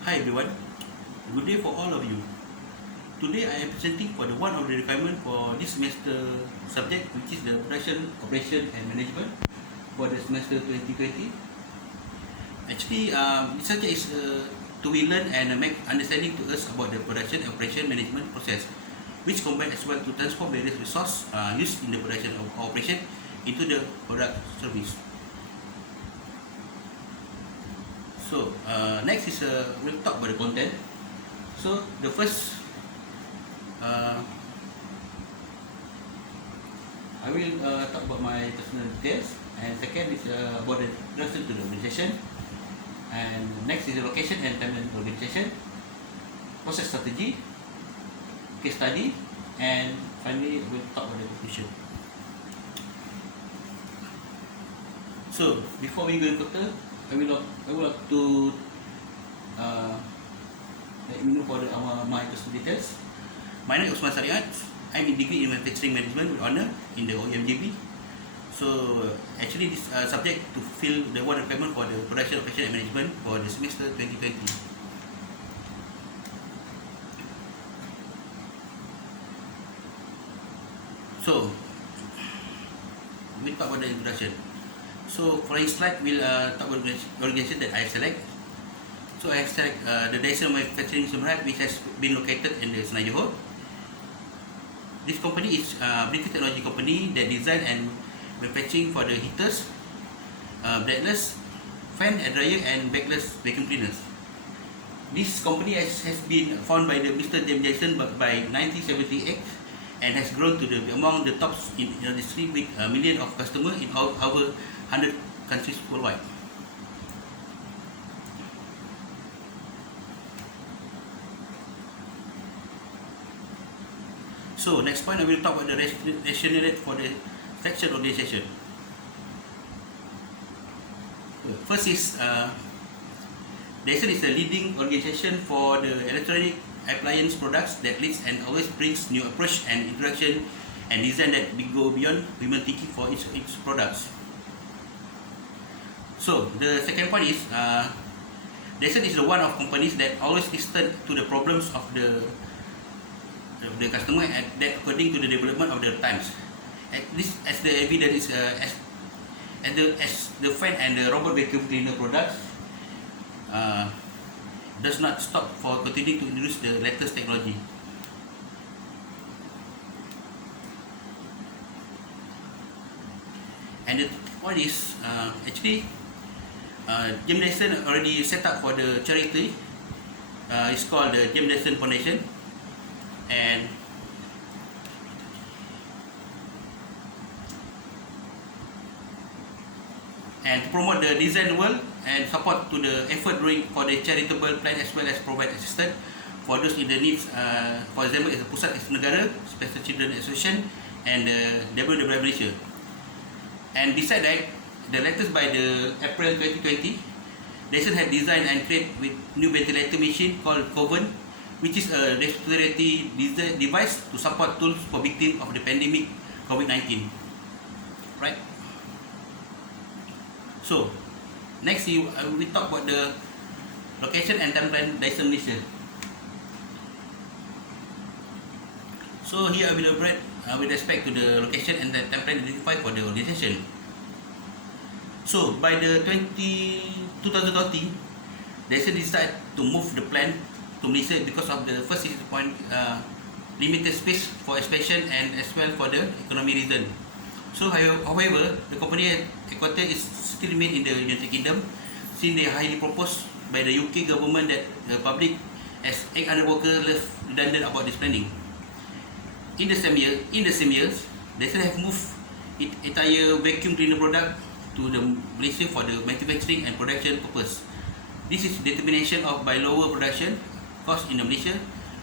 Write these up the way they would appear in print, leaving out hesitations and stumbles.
Hi everyone, good day for all of you. Today I am presenting for the one of the requirement for this semester subject, which is the production, operation and management for the semester 2020. Actually, this subject is to be learned and make understanding to us about the production, operation, management process, which combine as well to transform various resource used in the production or operation into the product service. So next is we'll talk about the content. So the first, I will talk about my personal details, and second is about the introduction to the organization, and next is the location and timeline of the organization, process strategy, case study, and finally we'll talk about the conclusion. So before we go further, I would like to let you know for my personal details. My name is Osmansariat. I'm in degree in manufacturing management with honor in the OUMJB. So actually this subject to fulfill the one requirement for the production, operation and management for the semester 2020. So we'll talk about the introduction. So for this slide, we'll talk about the organization that I select. So I have select the Dyson Manufacturing Sumrat, which has been located in the Senayan Johor. This company is a British technology company that design and manufacturing for the heaters, bladeless, fan and dryer and backless vacuum cleaners. This company has been founded by the Mr. James Dyson by 1978 and has grown to among the tops in the industry with a million of customers in over 100 countries worldwide. So next point, I will talk about the rationale for the section organization. First is Dyson is a leading organization for the electronic appliance products that leads and always brings new approach and introduction and design that go beyond human thinking for its products. So the second point is Dyson is the one of companies that always listen to the problems of the customer and that according to the development of the times. This as the evidence is as the fan and the robot vacuum cleaner products does not stop for continuing to introduce the latest technology. And the one is actually James Dyson already set up for the charity. It's called the James Dyson Foundation, and to promote the design world and support to the effort during for the charitable plan as well as provide assistance for those in the needs. For example, is the Pusat Isteri Negara, Special Children Association, and the WWF Malaysia. And beside that, the latest by the April 2020, Dyson had designed and created with new ventilator machine called Coven, which is a respiratory device to support tools for victims of the pandemic COVID-19. Right? So, next we talk about the location and timeline Dyson Malaysia. So here I will elaborate with respect to the location and the timeline identified for the organization. So by the 2020, Dyson decided to move the plant to Malaysia because of the first point, limited space for expansion and as well for the economy reason. So however, the company headquarters is still remain in the United Kingdom, since they highly proposed by the UK government that the public as 800 workers left redundant about this planning. In the same years, Dyson have moved its entire vacuum cleaner product to the Malaysia for the manufacturing and production purpose. This is determination of by lower production cost in Malaysia,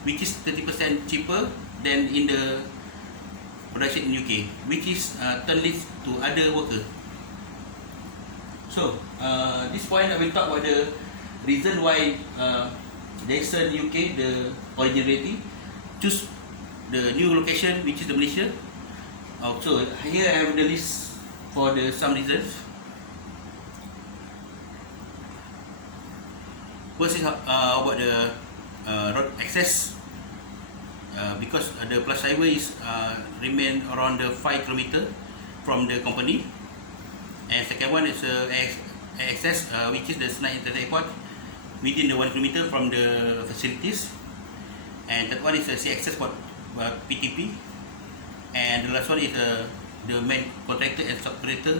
which is 30% cheaper than in the production in UK, which is turn leads to other workers. So this point I will talk about the reason why Dyson UK, the originality, choose the new location, which is the Malaysia. So here I have the list for the some reasons. First is about the road access, because the plus highway is remain around the 5 km from the company, and second one is access, which is the Senai International Airport within the 1 km from the facilities, and third one is the sea access for PTP, and the last one is the main contractor and subcontractor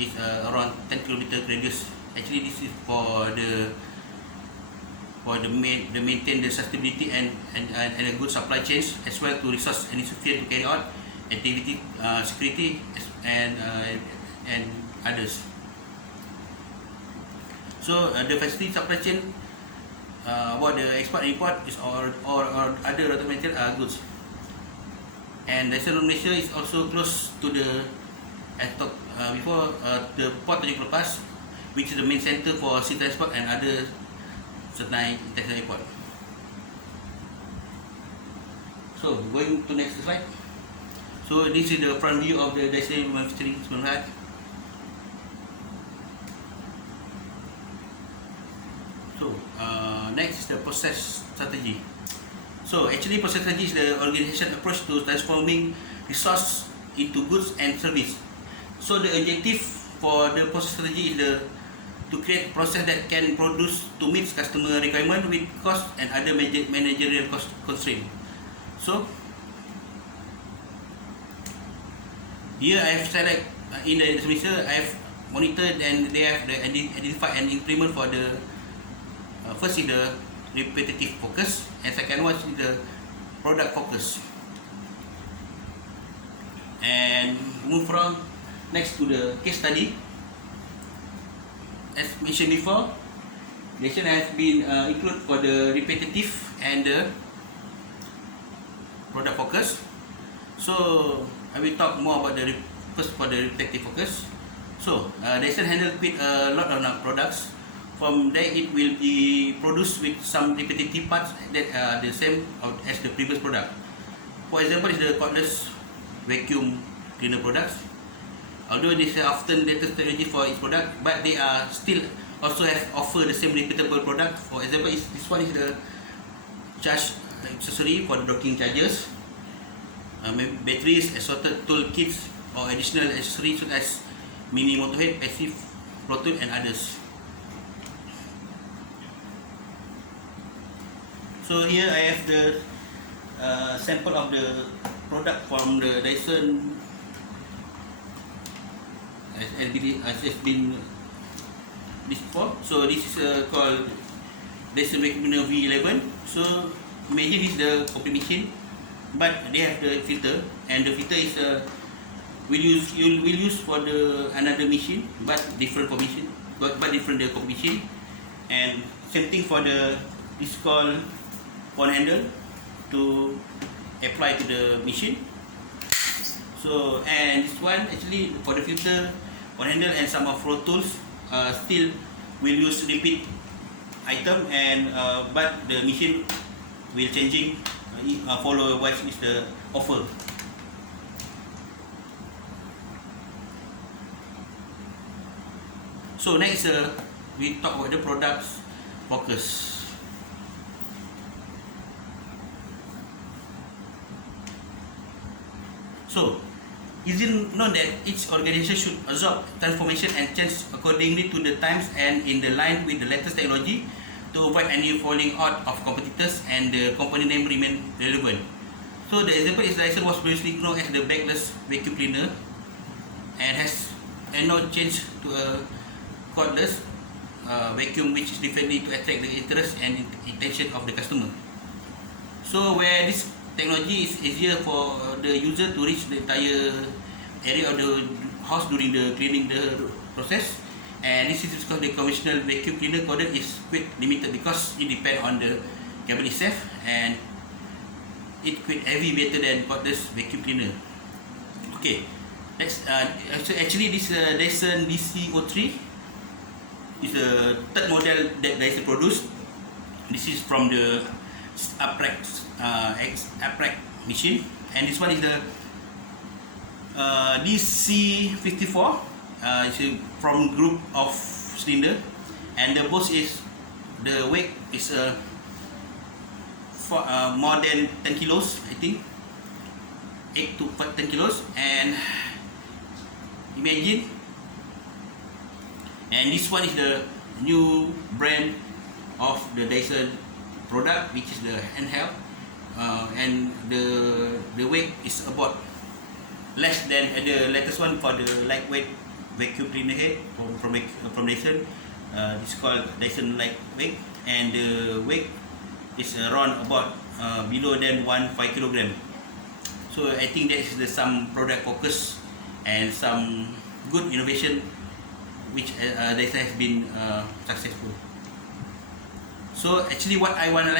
is around 10 km radius. Actually, this is for the maintain the sustainability and a good supply chains, as well to resource and insufficient to carry out activity, security and others. So the facility supply chain, about the export and import is or other raw material goods. And Malaysia is also close to the, as talked before, the Port Tanjung Lepas, which is the main center for sea transport and other Senai International Airport. So going to next slide. So this is the front view of the Dyson manufacturing plant. So next is the process strategy. So actually, process strategy is the organization approach to transforming resource into goods and service. So the objective for the process strategy is to create process that can produce to meet customer requirement with cost and other managerial cost constraint. So here I have select in the semester I have monitored and they have identified and implement for the first is the repetitive focus, and second one is the product focus. And move from next to the case study. As mentioned before, lesson has been included for the repetitive and the product focus. So I will talk more about the first for the repetitive focus. So lesson handled with a lot of products. From there, it will be produced with some repetitive parts that are the same as the previous product. For example, is the cordless vacuum cleaner products. Although this is often latest technology for its product, but they are still also have offer the same repeatable product. For example, this one is the charge accessory for the docking chargers, batteries, assorted tool kits, or additional accessories such as mini motorhead, passive throttle, and others. So here I have the sample of the product from the Dyson as has been this before. So this is called Dyson vacuum cleaner V11. So imagine this is the copy machine, but they have the filter, and the filter is will use for the another machine, but different for machine, but different the copy machine. And same thing for the this called phone handle to apply to the machine. So and this one actually for the filter, phone handle, and some of flow tools still will use repeat item, and but the machine will changing follow what is the offer. So next we talk about the products focus. So, is it known that each organization should absorb transformation and change accordingly to the times and in the line with the latest technology to avoid any falling out of competitors and the company name remain relevant? So the example is Dyson was previously known as the backless vacuum cleaner and has now changed to a cordless vacuum, which is differently to attract the interest and attention of the customer. So where this technology is easier for the user to reach the entire area of the house during the cleaning the process, and this is because the conventional vacuum cleaner corded is quite limited because it depends on the cable itself, and it quite heavy better than cordless vacuum cleaner. Okay, next so actually this Dyson DC03 is the third model that Dyson produced. This is from the upright machine, and this one is the DC54. It's from group of cylinder, and the boss is the weight is more than 10 kilos, I think 8 to 10 kilos. And imagine, and this one is the new brand of the Dyson product, which is the handheld, and the weight is about less than the latest one for the lightweight vacuum cleaner head from Dyson. It's called Dyson lightweight, and the weight is around about below than 1.5 kilogram. So I think that is some product focus and some good innovation which Dyson has been successful. So actually what I want to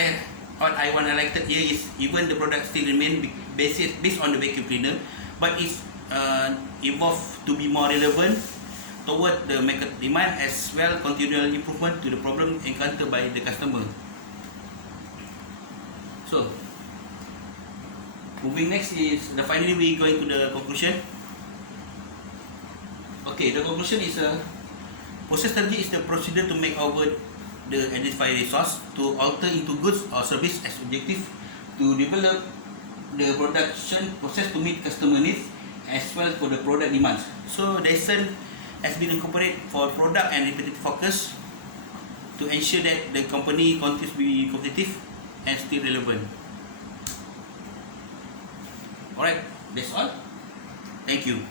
highlight here is even the product still remain based on the vacuum cleaner, but it's evolved to be more relevant toward the market demand, as well continual improvement to the problem encountered by the customer. So moving next is finally we going to the conclusion. Okay, the conclusion is process strategy is the procedure to make over the identified resource to alter into goods or service as objective to develop the production process to meet customer needs as well for the product demands. So Dyson has been incorporated for product and repetitive focus to ensure that the company continues to be competitive and still relevant. Alright, that's all. Thank you.